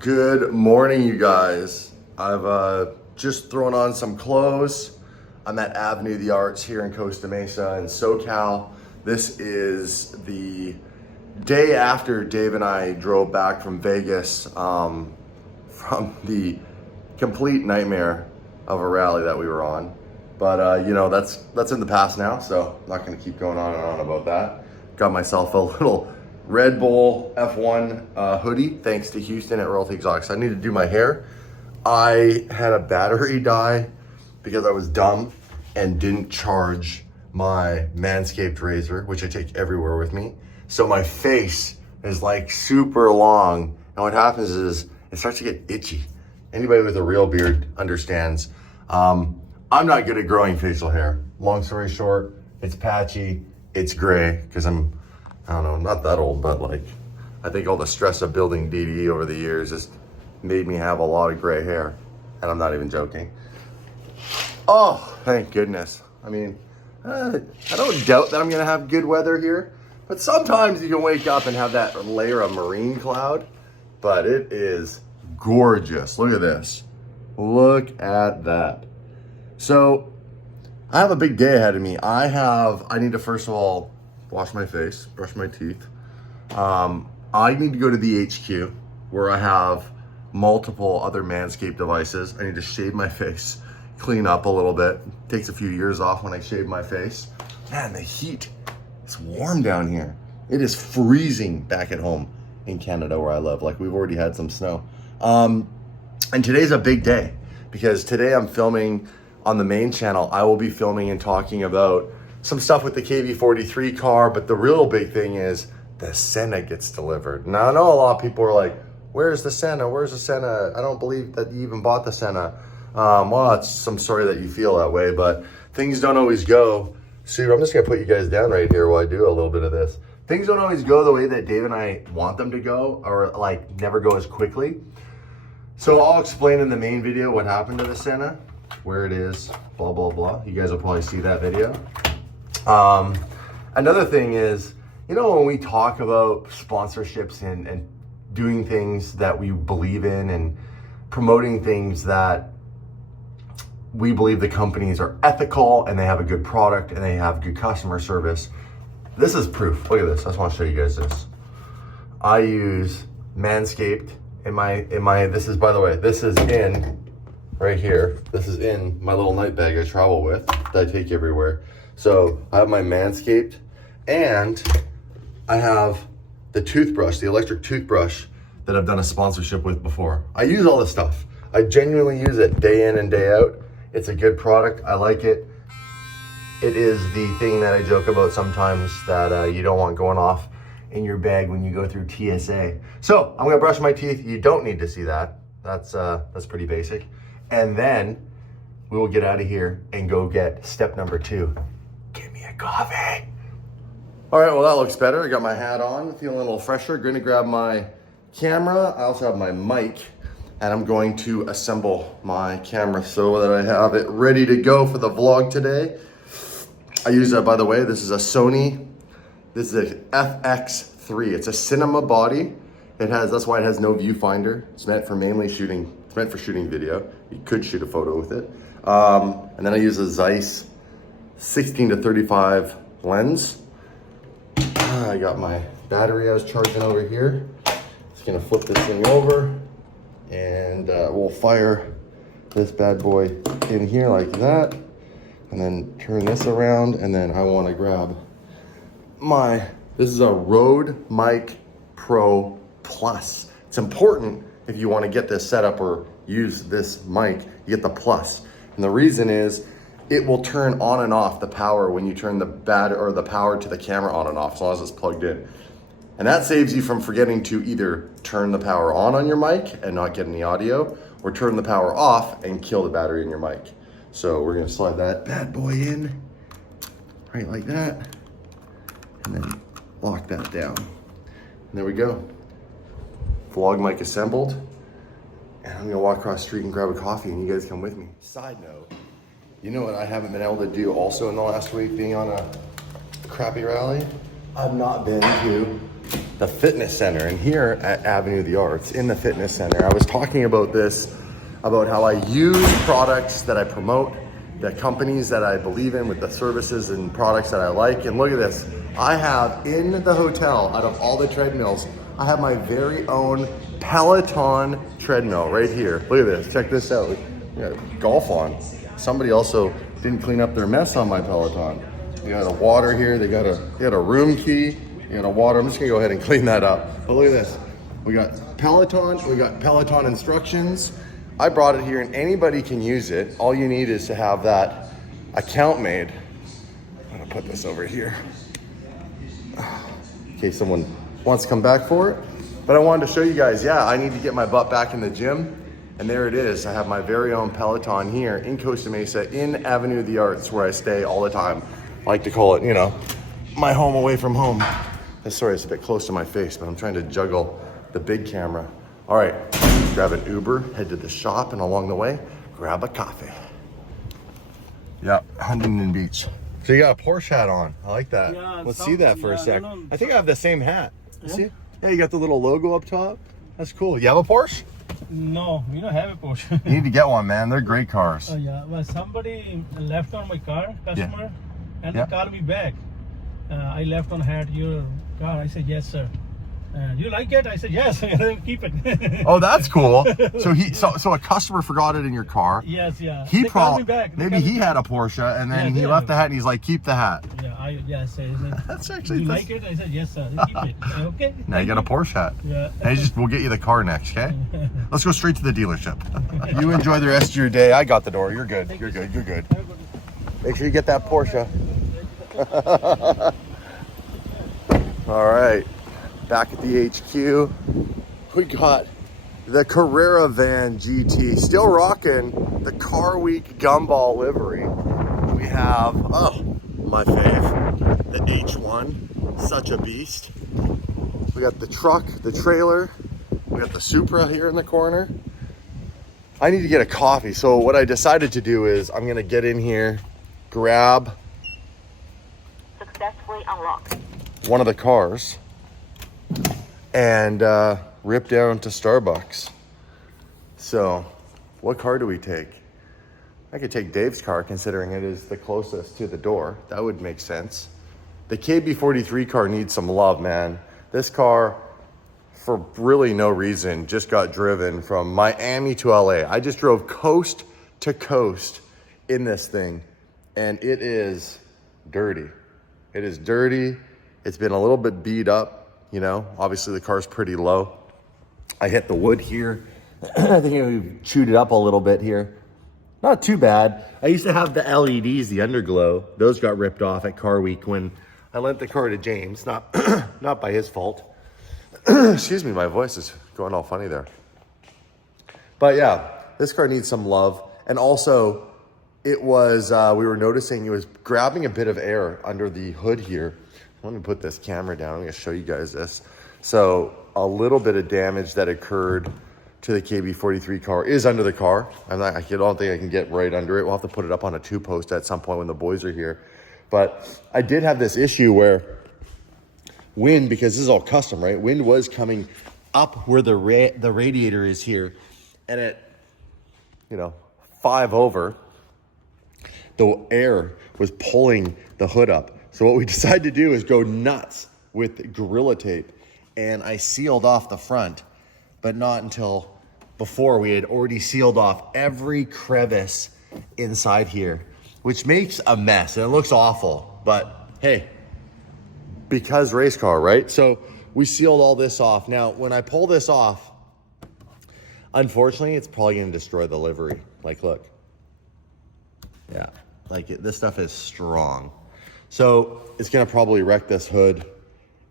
Good morning, you guys. I've just thrown on some clothes. I'm at Avenue of the Arts here in Costa Mesa in SoCal. This is the day after Dave and I drove back from Vegas from the complete nightmare of a rally that we were on. But you know, that's in the past now, so I'm not gonna keep going on and on about that. Got myself a little Red Bull F1 hoodie, thanks to Houston at Royalty Exotics. I need to do my hair. I had a battery die because I was dumb and didn't charge my Manscaped razor, which I take everywhere with me. So my face is like super long. And what happens is it starts to get itchy. Anybody with a real beard understands. I'm not good at growing facial hair. Long story short, it's patchy, it's gray, because I don't know, not that old, but like, I think all the stress of building DDE over the years just made me have a lot of gray hair. And I'm not even joking. Oh, thank goodness. I mean, I don't doubt that I'm gonna have good weather here, but sometimes you can wake up and have that layer of marine cloud, but it is gorgeous. Look at this. Look at that. So I have a big day ahead of me. I need to first of all, wash my face, brush my teeth. I need to go to the HQ where I have multiple other Manscaped devices. I need to shave my face, clean up a little bit. Takes a few years off when I shave my face. Man, the heat, it's warm down here. It is freezing back at home in Canada where I live. Like, we've already had some snow. And today's a big day because today I'm filming on the main channel. I will be filming and talking about some stuff with the KV43 car, but the real big thing is the Senna gets delivered. Now, I know a lot of people are like, where's the Senna? Where's the Senna? I don't believe that you even bought the Senna. Well, I'm sorry that you feel that way, but things don't always go. See, I'm just gonna put you guys down right here while I do a little bit of this. Things don't always go the way that Dave and I want them to go, or like never go as quickly. So I'll explain in the main video what happened to the Senna, where it is, blah, blah, blah. You guys will probably see that video. Another thing is, you know, when we talk about sponsorships and doing things that we believe in and promoting things that we believe the companies are ethical and they have a good product and they have good customer service, this is proof. Look at this. I just want to show you guys this. I use Manscaped in my, this is, by the way, this is in right here. This is in my little night bag I travel with that I take everywhere. So I have my Manscaped and I have the toothbrush, the electric toothbrush that I've done a sponsorship with before. I use all this stuff. I genuinely use it day in and day out. It's a good product. I like it. It is the thing that I joke about sometimes that you don't want going off in your bag when you go through TSA. So I'm gonna brush my teeth. You don't need to see that. That's pretty basic. And then we will get out of here and go get step number 2. Give me a coffee. All right, well, that looks better. I got my hat on, feeling a little fresher. Gonna grab my camera. I also have my mic, and I'm going to assemble my camera so that I have it ready to go for the vlog today. I use, by the way, this is a Sony. This is a FX3. It's a cinema body. That's why it has no viewfinder. It's meant for shooting video. You could shoot a photo with it. And then I use a Zeiss 16-35 lens. I got my battery I was charging over here. Just gonna flip this thing over and we'll fire this bad boy in here like that. And then turn this around, and then I wanna grab this is a Rode Mic Pro Plus. It's important if you wanna get this set up or use this mic, you get the Plus. And the reason is, it will turn on and off the power when you turn the power to the camera on and off, as long as it's plugged in. And that saves you from forgetting to either turn the power on your mic and not get any audio, or turn the power off and kill the battery in your mic. So we're gonna slide that bad boy in, right like that, and then lock that down. And there we go. Vlog mic assembled. And I'm gonna walk across the street and grab a coffee and you guys come with me. Side note, you know what I haven't been able to do also in the last week, being on a crappy rally? I've not been to the fitness center. And here at Avenue of the Arts, in the fitness center, I was talking about this, about how I use products that I promote, the companies that I believe in with the services and products that I like. And look at this. I have in the hotel, out of all the treadmills, I have my very own Peloton treadmill right here. Look at this, check this out. We got golf on. Somebody also didn't clean up their mess on my Peloton. They got a water here, they got a room key, they got a water. I'm just gonna go ahead and clean that up. But look at this. We got Peloton instructions. I brought it here and anybody can use it. All you need is to have that account made. I'm gonna put this over here in case someone wants to come back for it. But I wanted to show you guys, yeah, I need to get my butt back in the gym. And there it is. I have my very own Peloton here in Costa Mesa in Avenue of the Arts where I stay all the time. I like to call it, you know, my home away from home. Sorry, it's a bit close to my face, but I'm trying to juggle the big camera. All right, grab an Uber, head to the shop, and along the way, grab a coffee. Yeah, Huntington Beach. So you got a Porsche hat on. I like that. Yeah, let's see that for a sec. No. I think I have the same hat. Yeah? See? Yeah, you got the little logo up top. That's cool. You have a Porsche? No, we don't have a Porsche. You need to get one, man. They're great cars. Oh yeah, well, somebody left on my car, customer, and they called me back. I left on hat your car. I said, yes, sir. You like it? I said, yes. Keep it. Oh, that's cool. So a customer forgot it in your car. Yes, yeah. He probably maybe he had a Porsche and then he left the hat and he's like, keep the hat. Yeah, that's actually. You like it? I said, yes, sir. Keep it. Okay. Now you got a Porsche hat. Yeah. And we'll get you the car next, okay? Let's go straight to the dealership. You enjoy the rest of your day. I got the door. You're good. You're good. You're good. Make sure you get that Porsche. All right. Back at the HQ, we got the Carrera Van GT, still rocking the Car Week Gumball livery. We have, oh, my fave, the H1, such a beast. We got the truck, the trailer, we got the Supra here in the corner. I need to get a coffee, so what I decided to do is I'm gonna get in here, grab successfully unlocked one of the cars, and rip down to Starbucks. So what car do we take? I could take Dave's car considering it is the closest to the door. That would make sense. The KB43 car needs some love, man. This car, for really no reason, just got driven from Miami to LA. I just drove coast to coast in this thing and it is dirty. It is dirty. It's been a little bit beat up. You know, obviously the car's pretty low. I hit the wood here. I think we chewed it up a little bit here. Not too bad. I used to have the LEDs, the underglow. Those got ripped off at Car Week when I lent the car to James. Not by his fault. Excuse me, my voice is going all funny there. But yeah, this car needs some love. And also, it was, we were noticing it was grabbing a bit of air under the hood here. Let me put this camera down. I'm gonna show you guys this. So a little bit of damage that occurred to the KB43 car is under the car. I don't think I can get right under it. We'll have to put it up on a 2-post at some point when the boys are here. But I did have this issue where wind, because this is all custom, right? Wind was coming up where the radiator is here. And at, 5 over, the air was pulling the hood up. So what we decided to do is go nuts with Gorilla Tape, and I sealed off the front, but not until before we had already sealed off every crevice inside here, which makes a mess and it looks awful, but hey, because race car, right? So we sealed all this off. Now, when I pull this off, unfortunately, it's probably gonna destroy the livery. Like, look, yeah, this stuff is strong. So it's gonna probably wreck this hood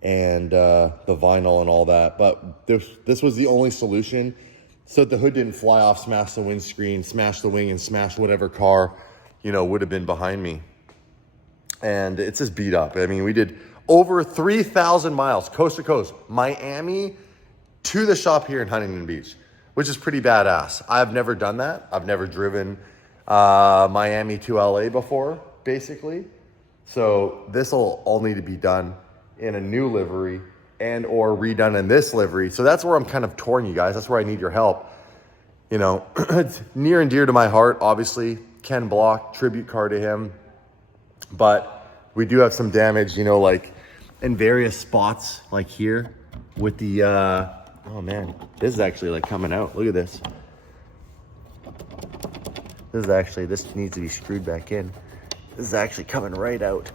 and the vinyl and all that. But this was the only solution so that the hood didn't fly off, smash the windscreen, smash the wing, and smash whatever car, would have been behind me. And it's just beat up. I mean, we did over 3,000 miles, coast to coast, Miami to the shop here in Huntington Beach, which is pretty badass. I've never done that. I've never driven Miami to LA before, basically. So this will all need to be done in a new livery and or redone in this livery. So that's where I'm kind of torn, you guys. That's where I need your help. You know, it's near and dear to my heart, obviously. Ken Block, tribute car to him. But we do have some damage, you know, like in various spots, like here with the, oh man, this is actually like coming out. Look at this. This needs to be screwed back in. This is actually coming right out.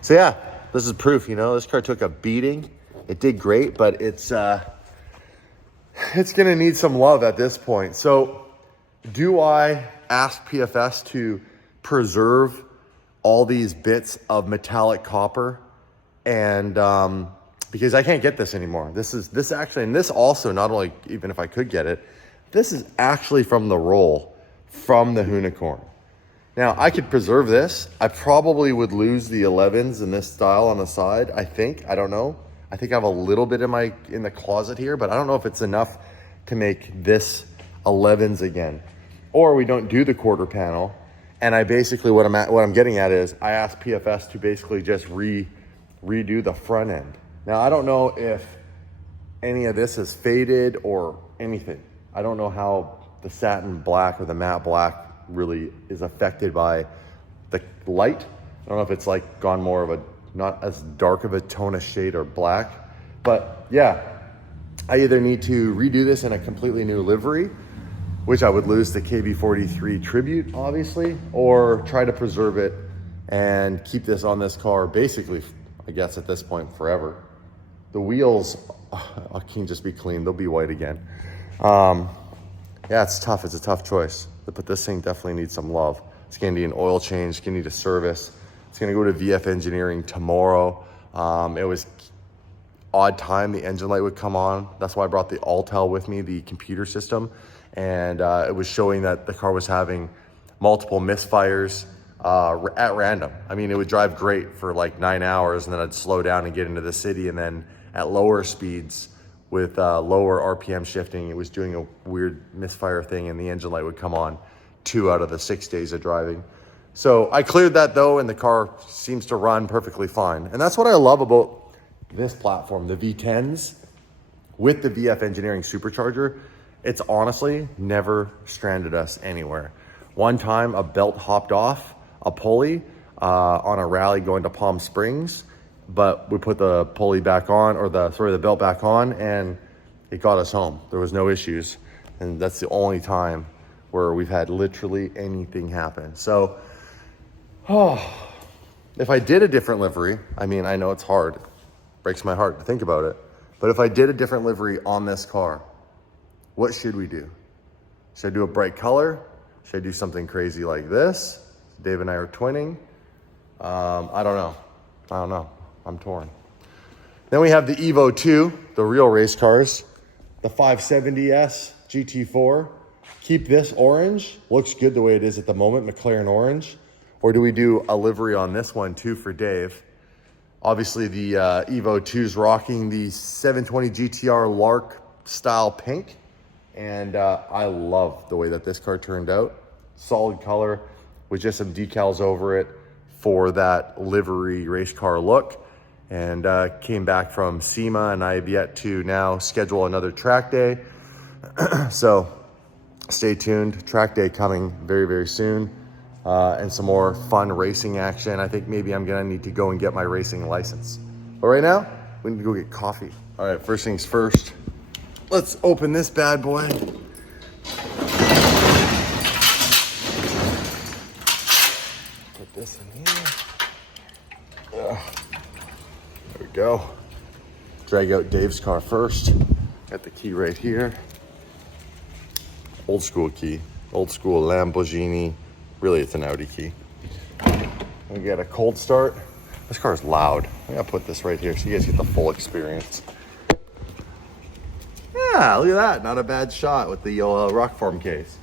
So yeah, this is proof, you know, this car took a beating. It did great, but it's gonna need some love at this point. So do I ask PFS to preserve all these bits of metallic copper? And because I can't get this anymore. This actually, and this also, not only even if I could get it, this is actually from the roll from the Unicorn. Now I could preserve this. I probably would lose the 11s in this style on the side. I don't know. I think I have a little bit in the closet here, but I don't know if it's enough to make this 11s again. Or we don't do the quarter panel. And I basically, what I'm getting at is I asked PFS to basically just redo the front end. Now I don't know if any of this is faded or anything. I don't know how the satin black or the matte black really is affected by the light. I don't know if it's like gone more of a, not as dark of a tone of shade or black, but yeah, I either need to redo this in a completely new livery, which I would lose the KB43 tribute, obviously, or try to preserve it and keep this on this car basically, I guess at this point, forever. The wheels can just be clean. They'll be white again. Yeah, it's tough. It's a tough choice. But this thing definitely needs some love. It's gonna need an oil change. It's gonna need a service. It's gonna go to VF Engineering tomorrow. It was odd time the engine light would come on. That's why I brought the Altel with me, the computer system. And it was showing that the car was having multiple misfires at random. I mean, it would drive great for like 9 hours and then I'd slow down and get into the city, and then at lower speeds with lower RPM shifting, it was doing a weird misfire thing and the engine light would come on 2 out of the 6 days of driving. So I cleared that though, and the car seems to run perfectly fine. And that's what I love about this platform, the V10s with the VF Engineering supercharger. It's honestly never stranded us anywhere. One time a belt hopped off a pulley on a rally going to Palm Springs, but we put the pulley back on, or the belt back on, and it got us home. There was no issues. And that's the only time where we've had literally anything happen. So, if I did a different livery, I mean, I know it's hard. It breaks my heart to think about it. But if I did a different livery on this car, what should we do? Should I do a bright color? Should I do something crazy like this? Dave and I are twinning. I don't know. I'm torn. Then we have the Evo 2, the real race cars. The 570S GT4. Keep this orange. Looks good the way it is at the moment, McLaren orange. Or do we do a livery on this one too for Dave? Obviously the Evo 2 is rocking the 720 GTR Lark style pink. And I love the way that this car turned out. Solid color with just some decals over it for that livery race car look. And came back from SEMA, and I have yet to now schedule another track day. So stay tuned. Track day coming very, very soon. And some more fun racing action. I think maybe I'm gonna need to go and get my racing license. But right now, we need to go get coffee. All right, first things first. Let's open this bad boy. Put this in here. There we go. Drag out Dave's car first. Got the key right here. Old school key. Old school Lamborghini. Really, it's an Audi key. We got a cold start. This car is loud. I gotta put this right here so you guys get the full experience. Yeah, look at that. Not a bad shot with the rock form case.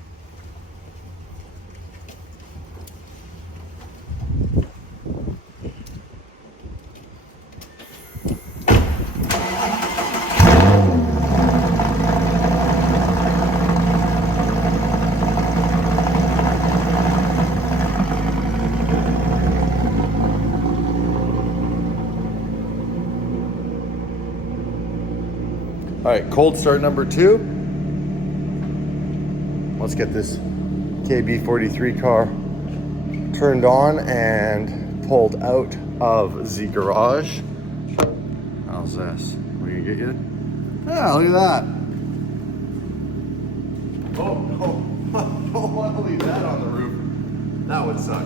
right, cold start number 2. Let's get this KB43 car turned on and pulled out of the garage. How's this? We gonna get you? Yeah, look at that. Oh, no. Don't want to leave that on the roof. That would suck.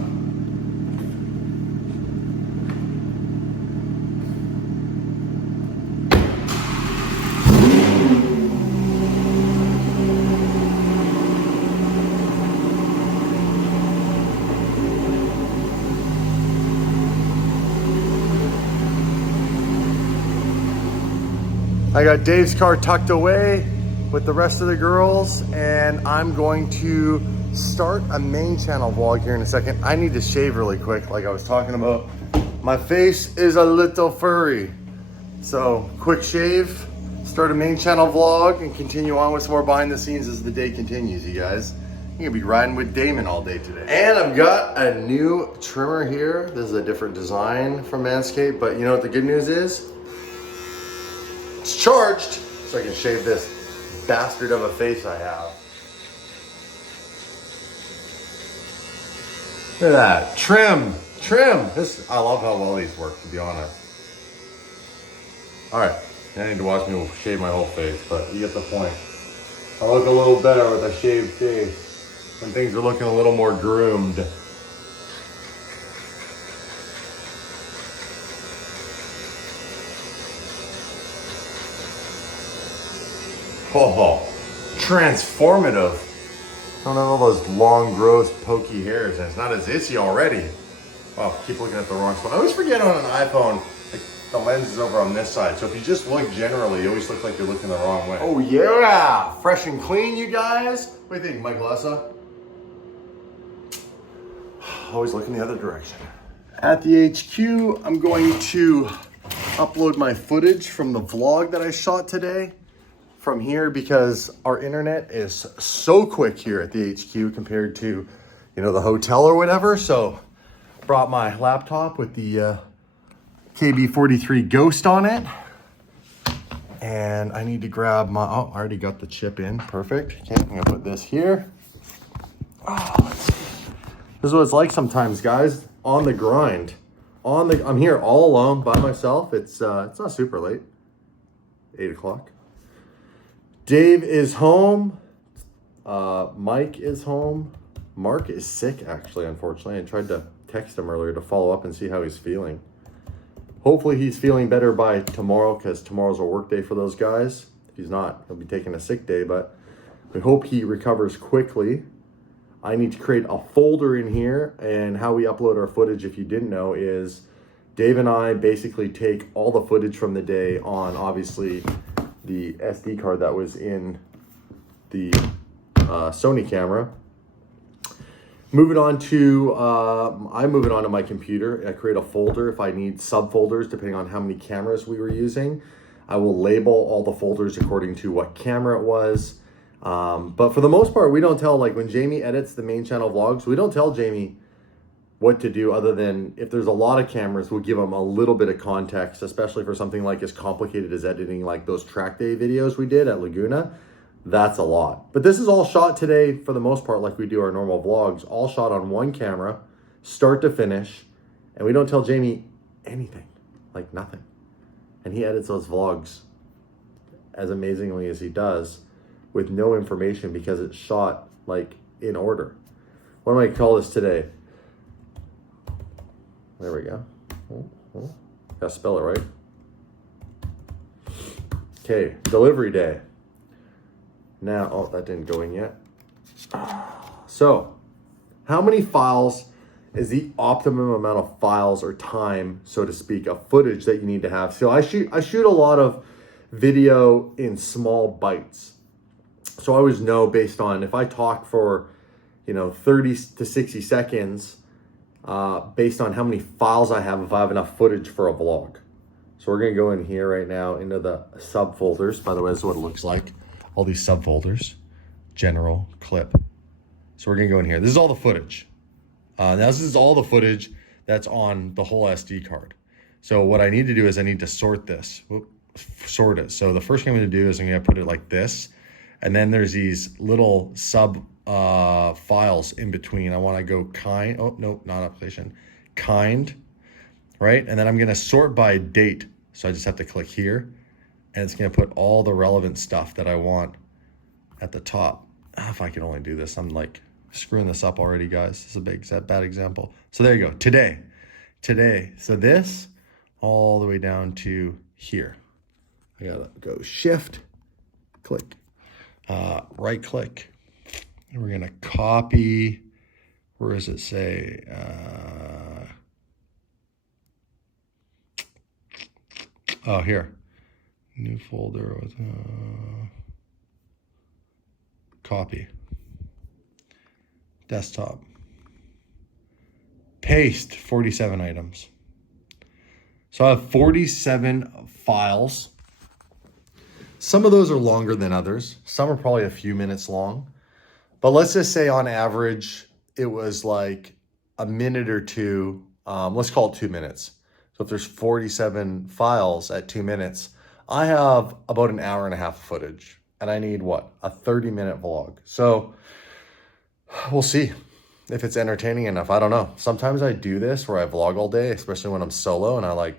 I got Dave's car tucked away with the rest of the girls, and I'm going to start a main channel vlog here in a second. I need to shave really quick, like I was talking about. My face is a little furry. So quick shave, start a main channel vlog, and continue on with some more behind the scenes as the day continues, you guys. You're gonna be riding with Damon all day today. And I've got a new trimmer here. This is a different design from Manscaped, but you know what the good news is? It's charged, so I can shave this bastard of a face I have. Look at that, trim. This, I love how well these work, to be honest. All right, I need to watch me shave my whole face, but you get the point. I look a little better with a shaved face when things are looking a little more groomed. Oh, transformative. I don't have all those long, gross, pokey hairs, and it's not as itchy already. Oh, keep looking at the wrong spot. I always forget on an iPhone, like, the lens is over on this side. So if you just look generally, you always look like you're looking the wrong way. Oh yeah, fresh and clean, you guys. What do you think, Michael Essa? Always looking the other direction. At the HQ, I'm going to upload my footage from the vlog that I shot today from here, because our internet is so quick here at the HQ compared to, you know, the hotel or whatever. So brought my laptop with the KB43 Ghost on it, and I need to grab my, oh, I already got the chip in, perfect. Okay, I'm gonna put this here. Oh, let's see. This is what it's like sometimes, guys, on the grind. I'm here all alone by myself. It's not super late, 8 o'clock. Dave is home. Mike is home. Mark is sick, actually, unfortunately. I tried to text him earlier to follow up and see how he's feeling. Hopefully he's feeling better by tomorrow, because tomorrow's a work day for those guys. If he's not, he'll be taking a sick day, but we hope he recovers quickly. I need to create a folder in here, and how we upload our footage, if you didn't know, is Dave and I basically take all the footage from the day on, obviously, the SD card that was in the Sony camera. Move it on to, I move it onto my computer. I create a folder if I need subfolders, depending on how many cameras we were using. I will label all the folders according to what camera it was. But for the most part, we don't tell, like when Jamie edits the main channel vlogs, we don't tell Jamie what to do, other than if there's a lot of cameras, we'll give him a little bit of context, especially for something like as complicated as editing like those track day videos we did at Laguna. That's a lot. But this is all shot today, for the most part, like we do our normal vlogs, all shot on one camera, start to finish, and we don't tell Jamie anything, like nothing. And he edits those vlogs as amazingly as he does with no information, because it's shot like in order. What am I gonna call this today? There we go. Gotta spell it right. Okay, delivery day. Now, oh, that didn't go in yet. So, how many files is the optimum amount of files or time, so to speak, of footage that you need to have? So I shoot a lot of video in small bites. So I always know, based on, if I talk for, 30 to 60 seconds, based on how many files I have, if I have enough footage for a vlog. So we're gonna go in here right now into the subfolders. By the way, this is what it looks like. All these subfolders, general, clip. So we're gonna go in here. This is all the footage. Now this is all the footage that's on the whole SD card. So what I need to do is I need to sort this. Whoop, sort it. So the first thing I'm gonna do is I'm gonna put it like this. And then there's these little sub files in between. I wanna go kind, oh, no, not application, kind, right? And then I'm gonna sort by date. So I just have to click here and it's gonna put all the relevant stuff that I want at the top. If I can only do this, I'm like screwing this up already, guys. This is a bad example. So there you go, today. So this all the way down to here. I gotta go shift, click, right click. And we're gonna copy, where does it say? Oh, here, new folder with copy, desktop, paste 47 items. So I have 47 files. Some of those are longer than others. Some are probably a few minutes long. But let's just say on average, it was like a minute or two. Let's call it 2 minutes. So if there's 47 files at 2 minutes, I have about an hour and a half of footage. And I need what? A 30-minute vlog. So we'll see if it's entertaining enough. I don't know. Sometimes I do this where I vlog all day, especially when I'm solo and I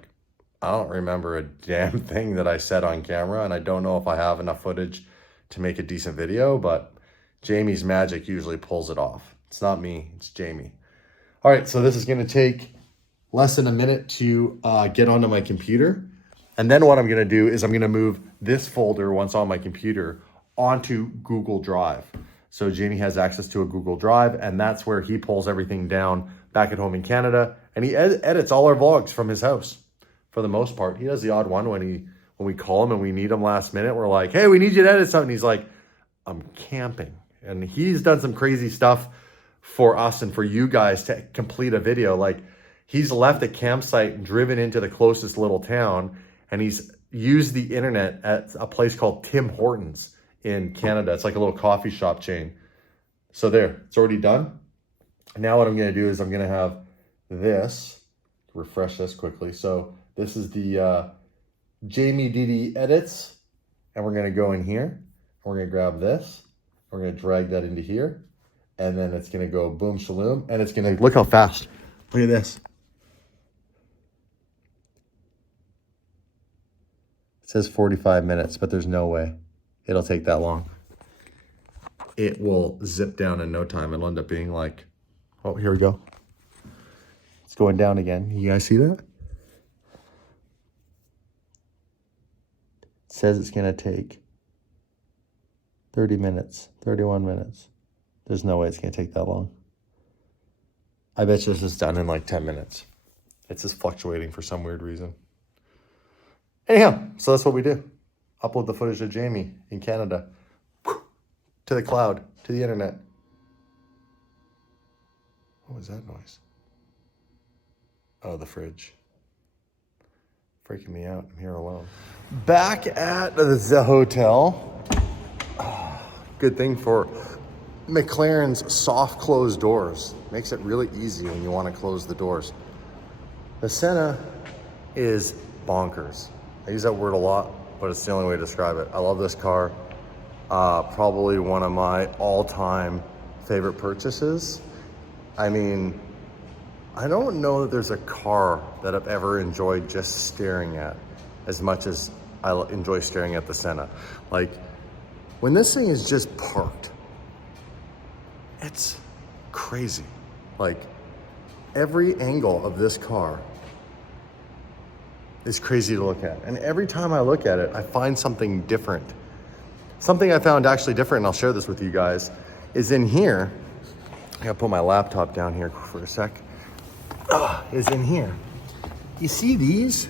don't remember a damn thing that I said on camera, and I don't know if I have enough footage to make a decent video, but Jamie's magic usually pulls it off. It's not me, it's Jamie. All right, so this is gonna take less than a minute to get onto my computer. And then what I'm gonna do is I'm gonna move this folder, once on my computer, onto Google Drive. So Jamie has access to a Google Drive, and that's where he pulls everything down back at home in Canada, and he edits all our vlogs from his house. For the most part, he does the odd one when we call him and we need him last minute. We're like, hey, we need you to edit something. He's like, I'm camping. And he's done some crazy stuff for us and for you guys to complete a video. Like, he's left a campsite and driven into the closest little town, and he's used the internet at a place called Tim Hortons in Canada. It's like a little coffee shop chain. So there, it's already done. Now what I'm gonna do is I'm gonna have this, refresh this quickly. So this is the Jamie DDE edits, and we're gonna go in here. We're gonna grab this. We're gonna drag that into here, and then it's gonna go boom shaloom, and it's gonna, look how fast. Look at this. It says 45 minutes, but there's no way it'll take that long. It will zip down in no time. It'll end up being like, oh, here we go. It's going down again. You guys see that? It says it's gonna take 30 minutes, 31 minutes. There's no way it's gonna take that long. I bet you this is done in like 10 minutes. It's just fluctuating for some weird reason. Anyhow, so that's what we do. Upload the footage of Jamie in Canada to the cloud, to the internet. What was that noise? Oh, the fridge. Freaking me out. I'm here alone. Back at the hotel. Good thing for McLaren's soft closed doors. Makes it really easy when you want to close the doors. The Senna is bonkers. I use that word a lot, but it's the only way to describe it. I love this car. Probably one of my all-time favorite purchases. I mean, I don't know that there's a car that I've ever enjoyed just staring at as much as I enjoy staring at the Senna. Like, when this thing is just parked, it's crazy. Like, every angle of this car is crazy to look at. And every time I look at it, I find something different. Something I found actually different, and I'll share this with you guys, is in here. I gotta put my laptop down here for a sec. Is in here. You see these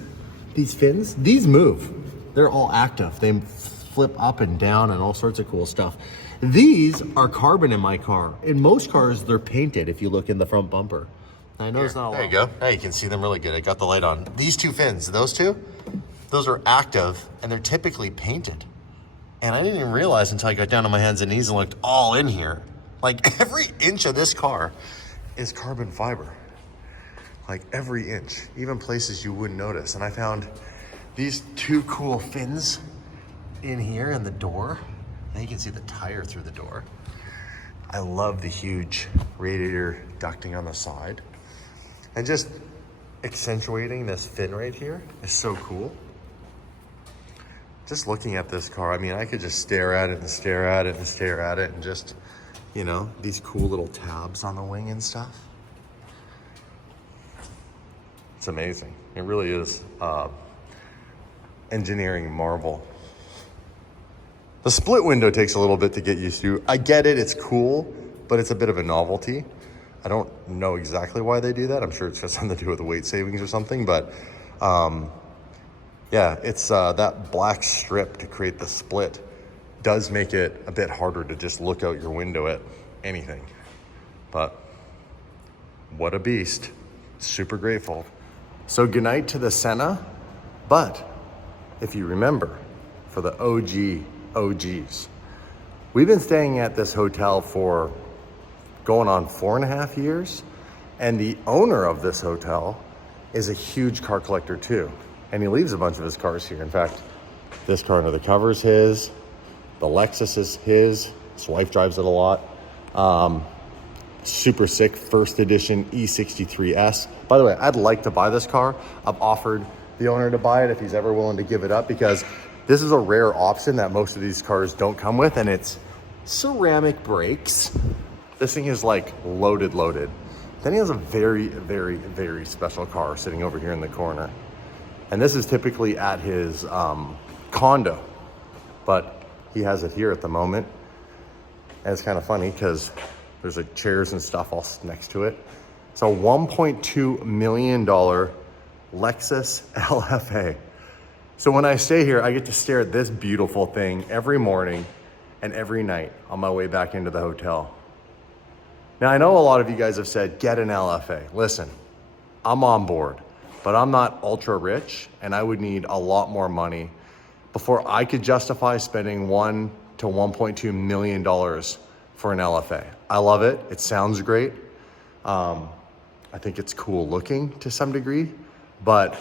fins? These move. They're all active. They flip up and down and all sorts of cool stuff. These are carbon in my car. In most cars, they're painted if you look in the front bumper. I know it's not a lot. There you go. Now you can see them really good. I got the light on. These two fins, those two, those are active, and they're typically painted. And I didn't even realize until I got down on my hands and knees and looked all in here. Like, every inch of this car is carbon fiber. Like, every inch, even places you wouldn't notice. And I found these two cool fins in here in the door. Now you can see the tire through the door. I love the huge radiator ducting on the side. And just accentuating this fin right here is so cool. Just looking at this car, I mean, I could just stare at it and stare at it and stare at it and just, you know, these cool little tabs on the wing and stuff. It's amazing. It really is engineering marvel. The split window takes a little bit to get used to. I get it, it's cool, but it's a bit of a novelty. I don't know exactly why they do that. I'm sure it's just something to do with the weight savings or something, but yeah, it's that black strip to create the split does make it a bit harder to just look out your window at anything. But what a beast. Super grateful. So good night to the Senna, but if you remember, for the OGs, we've been staying at this hotel for going on 4.5 years, and the owner of this hotel is a huge car collector too. And he leaves a bunch of his cars here. In fact, this car under the cover is his. The Lexus is his. His wife drives it a lot. Super sick first edition E63S. By the way, I'd like to buy this car. I've offered the owner to buy it if he's ever willing to give it up, because this is a rare option that most of these cars don't come with, and it's ceramic brakes. This thing is like loaded. Then he has a very special car sitting over here in the corner. And this is typically at his condo, but he has it here at the moment. And it's kind of funny because there's like chairs and stuff all next to it. It's a $1.2 million Lexus LFA. So when I stay here, I get to stare at this beautiful thing every morning and every night on my way back into the hotel. Now, I know a lot of you guys have said, get an LFA. Listen, I'm on board. But I'm not ultra rich, and I would need a lot more money before I could justify spending $1 to $1.2 million for an LFA. I love it. It sounds great. I think it's cool looking to some degree, but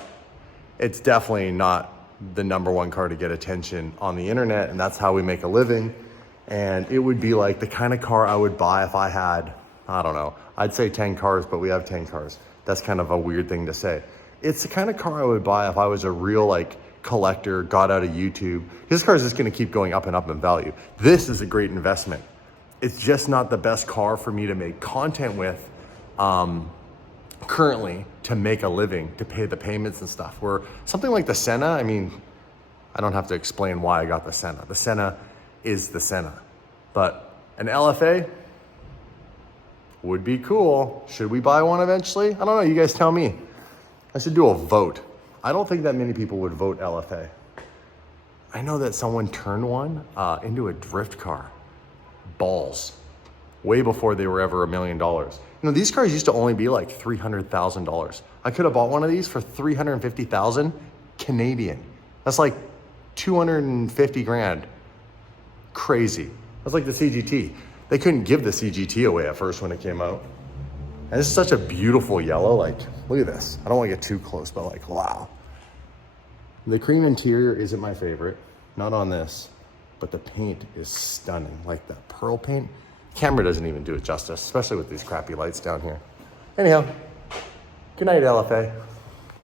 it's definitely not the #1 car to get attention on the internet, and that's how we make a living. And it would be like the kind of car I would buy if I had, I don't know, I'd say 10 cars, but we have 10 cars. That's kind of a weird thing to say. It's the kind of car I would buy if I was a real like collector, got out of YouTube. This car is just gonna keep going up and up in value. This is a great investment. It's just not the best car for me to make content with currently, to make a living, to pay the payments and stuff. Where something like the Senna, I mean, I don't have to explain why I got the Senna. The Senna is the Senna. But an LFA would be cool. Should we buy one eventually? I don't know, you guys tell me. I should do a vote. I don't think that many people would vote LFA. I know that someone turned one into a drift car. Balls. Way before they were ever $1 million. You know, these cars used to only be like $300,000. I could have bought one of these for $350,000 Canadian. That's like 250 grand. Crazy. That's like the CGT. They couldn't give the CGT away at first when it came out. And this is such a beautiful yellow, like, look at this. I don't want to get too close, but like, wow. The cream interior isn't my favorite, not on this, but the paint is stunning. Like that pearl paint, camera doesn't even do it justice, especially with these crappy lights down here. Anyhow, good night, LFA.